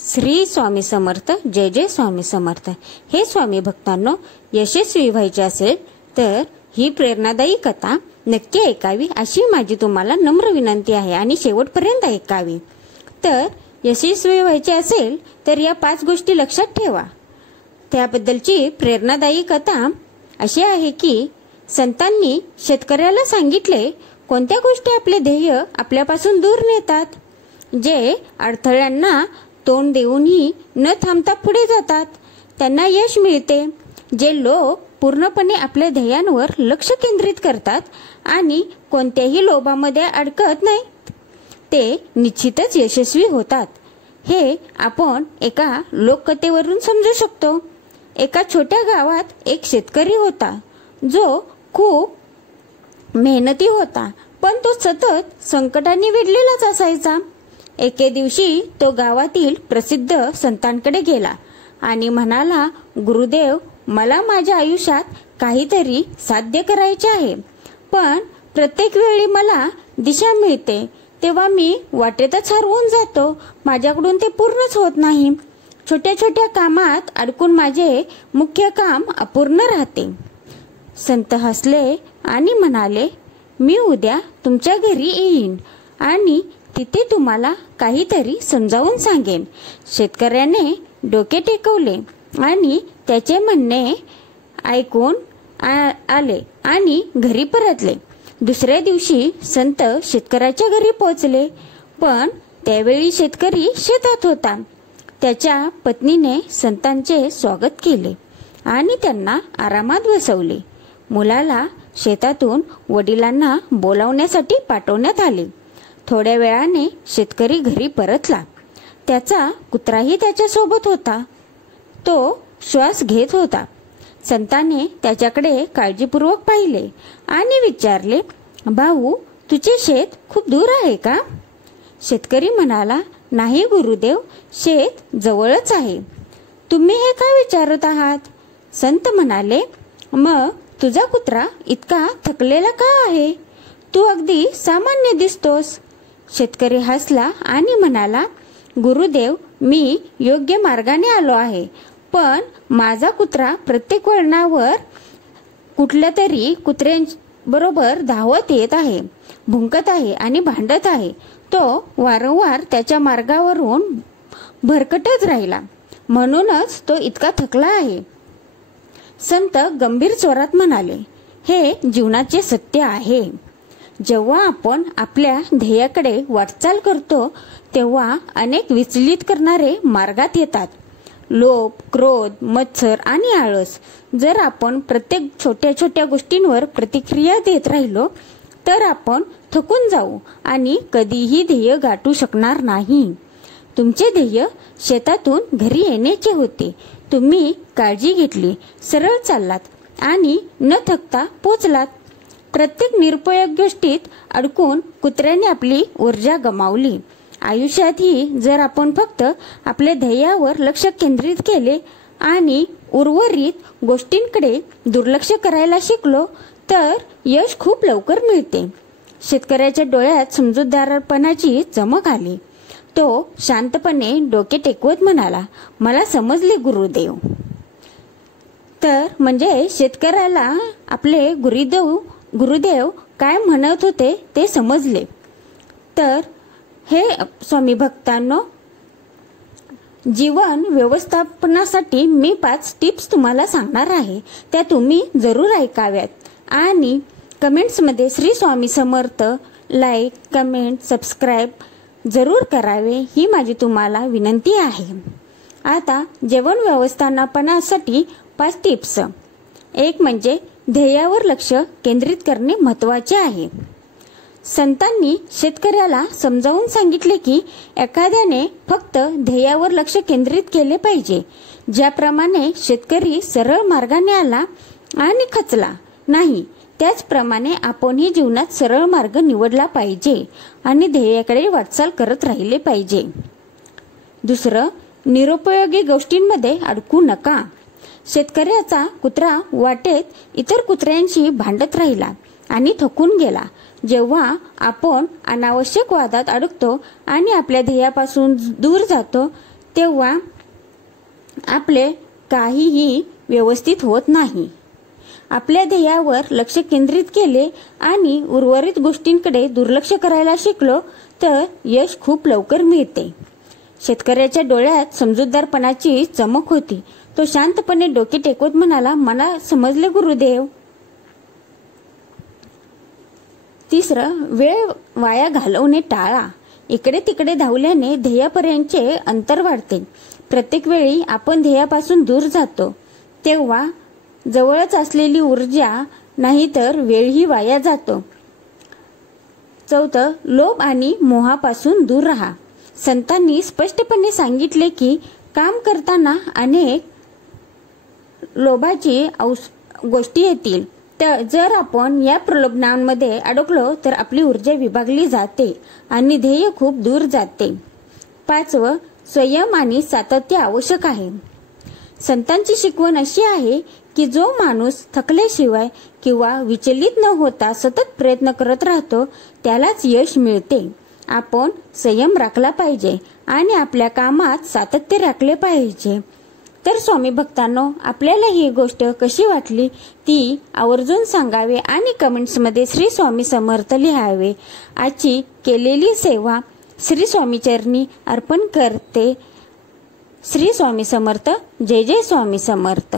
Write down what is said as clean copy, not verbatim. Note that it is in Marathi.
श्री स्वामी समर्थ. जय जय स्वामी समर्थ. हे स्वामी भक्तांनो, यशस्वी व्हायचे असेल तर ही प्रेरणादायी कथा नक्की ऐकावी अशी माझी तुम्हाला नम्र विनंती आहे आणि शेवटपर्यंत ऐकावी. तर यशस्वी व्हायचे असेल तर या 5 गोष्टी लक्षात ठेवा. त्याबद्दलची प्रेरणादायी कथा अशी आहे की संतांनी शेतकऱ्याला सांगितले कोणत्या गोष्टी आपले ध्येय आपल्यापासून दूर नेतात, जे अडथळ्यांना तोंड देऊनही न थांबता पुढे जातात त्यांना यश मिळते. जे लोक पूर्णपणे आपल्या ध्येयांवर लक्ष केंद्रित करतात आणि कोणत्याही लोभामध्ये अडकत नाहीत ते निश्चितच यशस्वी होतात. हे आपण एका लोककथेवरून समजू शकतो. एका छोट्या गावात एक शेतकरी होता जो खूप मेहनती होता, पण तो सतत संकटाने वेढलेलाच असायचा. एके दिवशी तो गावातील प्रसिद्ध संतांकडे गेला आणि म्हणाला, गुरुदेव, मला माझ्या आयुष्यात काहीतरी साध्य करायचे आहे, पण प्रत्येक वेळी मला दिशा मिळते तेव्हा मी वाटेतच हरवून जातो. माझ्याकडून ते पूर्णच होत नाही. छोट्या छोट्या कामात अडकून माझे मुख्य काम अपूर्ण राहते. संत हसले आणि म्हणाले, मी उद्या तुमच्या घरी येईन आणि तिथे तुम्हाला काहीतरी समजावून सांगेन. शेतकऱ्याने डोके टेकवले आणि त्याचे म्हणणे ऐकून आले आणि घरी परतले. दुसऱ्या दिवशी संत शेतकऱ्याच्या घरी पोहोचले, पण त्यावेळी शेतकरी शेतात होता. त्याच्या पत्नीने संतांचे स्वागत केले आणि त्यांना आरामात बसवले. मुलाला शेतातून वडिलांना बोलावण्यासाठी पाठवण्यात आले. थोड्या वेळाने शेतकरी घरी परतला. त्याचा कुत्राही त्याच्या सोबत होता. तो श्वास घेत होता. संतांनी त्याच्याकडे काळजीपूर्वक पाहिले आणि विचारले, भाऊ, तुझे शेत खूप दूर आहे का? शेतकरी म्हणाला, नाही गुरुदेव, शेत जवळच आहे. तुम्ही हे काय विचारत आहात? संत म्हणाले, मग तुझा कुत्रा इतका थकलेला का आहे? तू अगदी सामान्य दिसतोस. शेतकरी हसला आणि म्हणाला, गुरुदेव, मी योग्य मार्गाने आलो आहे, पण माझा कुत्रा प्रत्येक वळणावर कुठल्या तरी कुत्र्यांबरोबर धावत येत आहे, भुंकत आहे आणि भांडत आहे. तो वारंवार त्याच्या मार्गावरून भरकटत राहिला, म्हणूनच तो इतका थकला आहे. संत गंभीर स्वरात म्हणाले, हे जीवनाचे सत्य आहे. जेव्हा आपण आपल्या ध्येयाकडे वाटचाल करतो तेव्हा अनेक विचलित करणारे मार्गात येतात. लोभ, क्रोध, मत्सर आणि आळस. जर आपण प्रत्येक छोट्या छोट्या गोष्टींवर प्रतिक्रिया देत राहिलो तर आपण थकून जाऊ आणि कधीही ध्येय गाठू शकणार नाही. तुमचे ध्येय शेतातून घरी येण्याचे होते. तुम्ही काळजी घेतली, सरळ चाललात आणि न थकता पोचलात. प्रत्येक निरुपयोग गोष्टीत अडकून कुत्र्याने आपली ऊर्जा गमावली. आयुष्यातही जर आपण फक्त आपल्या ध्येयावर लक्ष केंद्रित केले आणि उर्वरित गोष्टींकडे दुर्लक्ष करायला शिकलो तर यश खूप लवकर मिळते. शेतकऱ्याच्या डोळ्यात समजूतदारपणाची चमक आली. तो शांतपणे डोके टेकवत म्हणाला, मला समजले गुरुदेव. तर म्हणजे शेतकऱ्याला आपले गुरुदेव काय म्हणत होते ते समजले. तर हे स्वामी भक्तांनो, जीवन व्यवस्थापनासाठी मी 5 टिप्स तुम्हाला सांगणार आहे. त्या तुम्ही जरूर ऐकाव्यात आणि कमेंट्समध्ये Shri Swami Samarth like, comment, subscribe जरूर करावे ही माझी तुम्हाला विनंती आहे. आता जीवन व्यवस्थापनासाठी 5 टिप्स. एक म्हणजे ध्येयावर लक्ष केंद्रित करणे महत्त्वाचे आहे. संतांनी शेतकऱ्याला समजावून सांगितले की एखाद्याने फक्त ध्येयावर लक्ष केंद्रित केले पाहिजे. ज्याप्रमाणे शेतकरी सरळ मार्गाने आला आणि खचला नाही, त्याचप्रमाणे आपणही जीवनात सरळ मार्ग निवडला पाहिजे आणि ध्येयाकडे वाटचाल करत राहिले पाहिजे. दुसरं, निरुपयोगी गोष्टींमध्ये अडकू नका. शेतकऱ्याचा कुत्रा वाटेत इतर कुत्र्यांशी भांडत राहिला आणि थकून गेला. जेव्हा आपण अनावश्यक वादात अडकतो आणि आपल्या ध्येयापासून दूर जातो तेव्हा आपले काहीही व्यवस्थित होत नाही. आपल्या ध्येयावर लक्ष केंद्रित केले आणि उर्वरित गोष्टींकडे दुर्लक्ष करायला शिकलो तर यश खूप लवकर मिळते. शेतकऱ्याच्या डोळ्यात समजूतदारपणाची चमक होती. तो शांतपणे डोके टेकवत म्हणाला, मला समजले गुरुदेव. तिसरं, वेळ वाया घालवणे टाळा. इकडे तिकडे धावल्याने ध्येयापर्यंतचे अंतर वाढते. प्रत्येक वेळी आपण ध्येयापासून दूर जातो तेव्हा जवळच असलेली ऊर्जा नाहीतर वेळही वाया जातो. चौथं, लोभ आणि मोहापासून दूर राहा. संतांनी स्पष्टपणे सांगितले की काम करताना अनेक लोभाची गोष्टी येतील. तर जर आपण या प्रलोभनांमध्ये अडकलो तर आपली ऊर्जा विभागली जाते आणि ध्येय खूप दूर जाते. पाचवं, संयम आणि सातत्य आवश्यक आहे. संतांची शिकवण अशी आहे की जो माणूस थकल्याशिवाय किंवा विचलित न होता सतत प्रयत्न करत राहतो त्यालाच यश मिळते. आपण संयम राखला पाहिजे आणि आपल्या कामात सातत्य राखले पाहिजे. तर स्वामी भक्तांनो, आपल्याला ही गोष्ट कशी वाटली ती आवर्जून सांगावे आणि कमेंट्समध्ये श्री स्वामी समर्थ लिहावे. आजची केलेली सेवा श्री स्वामी चरणी अर्पण करते. श्री स्वामी समर्थ. जय जय स्वामी समर्थ.